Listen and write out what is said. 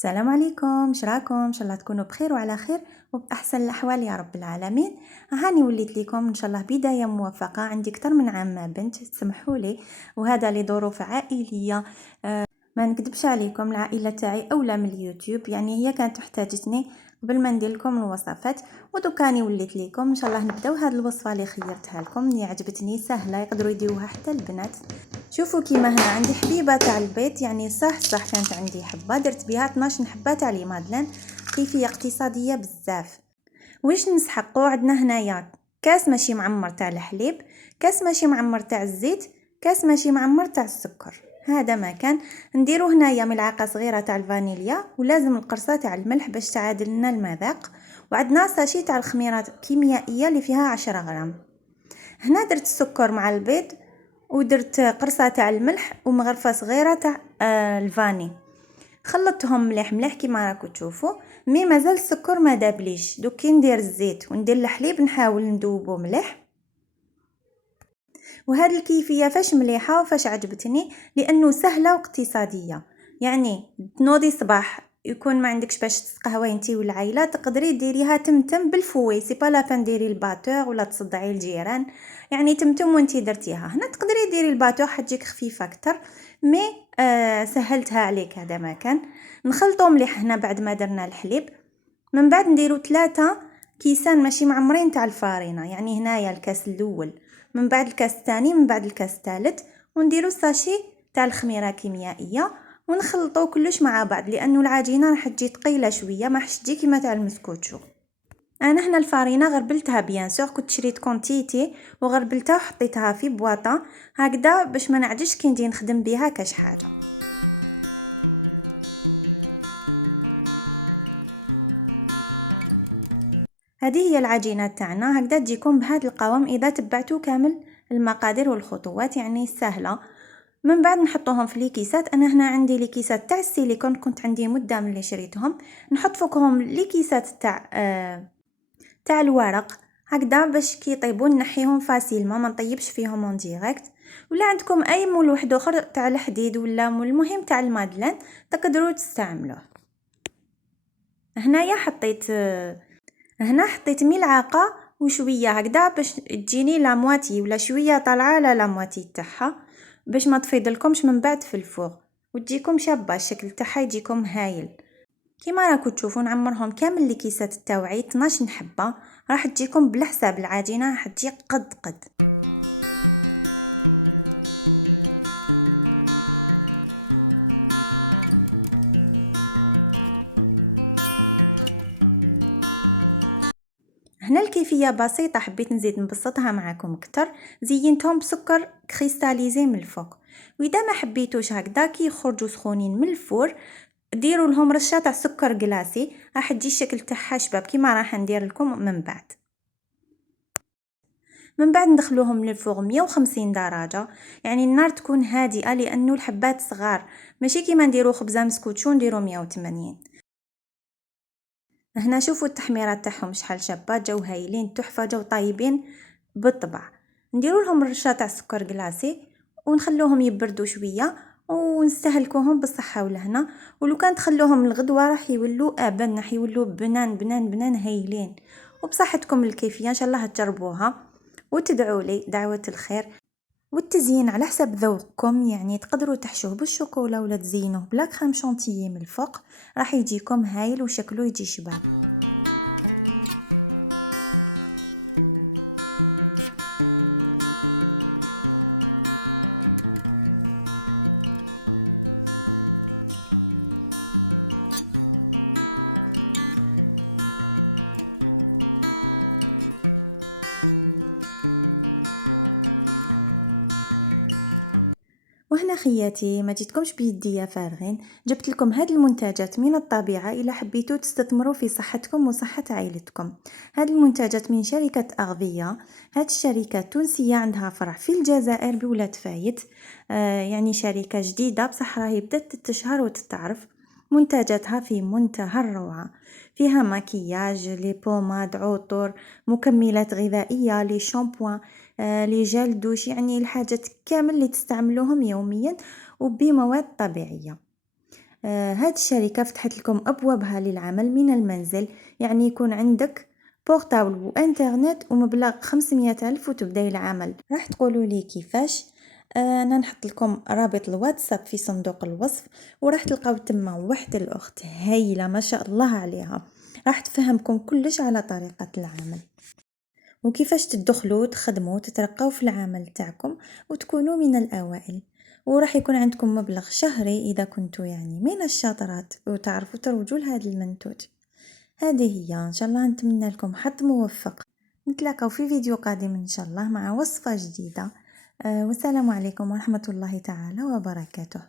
السلام عليكم، شراكم ان شاء الله تكونوا بخير وعلى خير وباحسن الاحوال يا رب العالمين. هاني وليت لكم ان شاء الله بدايه موفقه. عندي اكثر من عام ما بنت، تسمحوا لي، وهذا لظروف عائليه. ما نكذبش عليكم، العائله تاعي اولى من اليوتيوب، يعني هي كانت محتاجتني قبل ما ندير لكم الوصفات، ودوكاني وليت لكم ان شاء الله نبداو هذه الوصفه اللي خيرتها لكم، اللي عجبتني سهله يقدروا يديروها حتى البنات. شوفوا كيما هنا عندي حبيبه تاع البيت، يعني صح كانت عندي حبه درت بها 12 حبه تاع لي مادلين، كيفيه اقتصاديه بزاف. واش نسحقوا؟ عندنا هنايا كاس ماشي معمر تاع الحليب، كاس ماشي معمر تاع الزيت، كاس ماشي معمر تاع السكر. هذا ما كان نديرو هنايا ملعقه صغيره تاع الفانيليا، ولازم القرصه تاع الملح باش تعادل لنا المذاق، وعندنا ساشي تاع الخميرات الكيميائيه اللي فيها 10 غرام. هنا درت السكر مع البيض، ودرت قرصه تاع الملح ومغرفه صغيره تاع الفاني. خلطتهم مليح كيما راكم تشوفوا، مي مازال السكر ما دابليش. دوك كي ندير الزيت وندير الحليب نحاول ندوبو مليح. وهذه الكيفيه فاش مليحه وفاش عجبتني، لانه سهله واقتصاديه. يعني تنوضي صباح يكون ما عندكش باش تقهوي انتي والعائله، تقدري ديريها تمتم بالفوي، سي با لا بان ديري الباتور ولا تصدعي الجيران، يعني تمتم وانتي درتيها. هنا تقدري ديري الباتور حتجيك خفيفه اكثر، مي سهلتها عليك. هذا ما كان. نخلطو مليح هنا بعد ما درنا الحليب. من بعد نديرو 3 كيسان ماشي معمرين تاع الفارينه، يعني هنايا الكاس الاول، من بعد الكاس الثاني، من بعد الكاس الثالث، ونديرو الساشي تاع الخميره الكيميائيه، ونخلطو كلش مع بعض، لانه العجينه راح تجي ثقيله شويه، ما راح تجي كيما تاع المسكوتشو. انا هنا الفارينه غربلتها بيان سور، كنت شريت كونتيتي وغربلتها وحطيتها في بواطه هكذا باش ما نعجش كي ندير نخدم بها كاش حاجه. هذه هي العجينه تاعنا، هكذا تجيكم بهذا القوام اذا تبعتوا كامل المقادير والخطوات، يعني سهله. من بعد نحطوهم في ليكيسات. انا هنا عندي ليكيسات تاع السيليكون، كنت عندي مده من اللي شريتهم. نحط فوقهم ليكيسات تاع الورق هكذا باش كي يطيبوا نحيهم فاسيل، ما نطيبش فيهم اون ديريكت. ولا عندكم اي مول واحد اخر تاع الحديد ولا مول المهم تاع المادلين تقدروا تستعملوه. هنا حطيت ملعقه وشويه هكذا باش تجيني لا مواتي، ولا شويه طالعه على لا مواتي تاعها، باش ما تفيضلكمش من بعد في الفوغ، وتجيكم شابه، الشكل تاعها يجيكم هايل. كيما راكم تشوفوا نعمرهم كامل لكيسات التوعيه 12 حبه، راح تجيكم بلا حساب، العجينه راح تجي قد. هنا الكيفيه بسيطه، حبيت نزيد نبسطها معكم اكثر. زينتهم بسكر كريستاليزي من الفوق، واذا ما حبيتوش هكذا كي يخرجوا سخونين من الفور ديروا لهم رشه تاع سكر كلاسي، راح تجي الشكل تاعها شباب كيما راح ندير لكم من بعد. ندخلوهم للفوغ 150 درجه، يعني النار تكون هادئه لانه الحبات صغار، ماشي كيما نديرو خبزه مسكوتشو نديرو 180. هنا شوفوا التحميرات تاعهم شحال شابه، جاو هايلين تحفه، جاو طايبين بالطبع. نديروا لهم رشه تاع سكر كلاسي ونخلوهم يبردوا شويه، ونستهلكوهم بالصحه والهنا. ولو كان تخلوهم الغدوه راح يولوا ابن، راح يولوا بنان هايلين. وبصحتكم الكيفيه ان شاء الله تجربوها وتدعوا لي دعوه الخير. والتزيين على حسب ذوقكم، يعني تقدروا تحشوه بالشوكولا ولا تزينوه بلا كريم شانتيي من الفوق، راح يجيكم هايل وشكله يجي شباب. وهنا خياتي ما جيتكمش بيديا فارغين، جبت لكم هاد المنتجات من الطبيعة إلا حبيتوا تستثمروا في صحتكم وصحة عائلتكم. هاد المنتجات من شركة أغذية، هاد الشركة تونسية عندها فرع في الجزائر بولاد فايت، يعني شركة جديدة بصح راهي بدات تشهر وتتعرف. منتجاتها في منتهى الروعة، فيها مكياج، لي بوماد، عطور، مكملات غذائية، لي شامبوان، لي جل دوش، يعني الحاجات كامل اللي تستعملوهم يوميا وبمواد طبيعية. هاد الشركة فتحت لكم أبوابها للعمل من المنزل، يعني يكون عندك بورتابل وانترنت ومبلغ 500 ألف وتبداي العمل. راح تقولوا لي كيفاش؟ انا نحط لكم رابط الواتساب في صندوق الوصف، وراح تلقاو تما واحدة الاخت هايله ما شاء الله عليها، راح تفهمكم كلش على طريقة العمل وكيفاش تدخلوا تخدموا تترقوا في العمل تاعكم وتكونوا من الأوائل. وراح يكون عندكم مبلغ شهري إذا كنتوا يعني من الشاطرات وتعرفوا تروجوا لهذا المنتوج. هذه هي إن شاء الله، نتمنى لكم حظ موفق. نتلاقاو في فيديو قادم إن شاء الله مع وصفة جديدة. والسلام عليكم ورحمة الله تعالى وبركاته.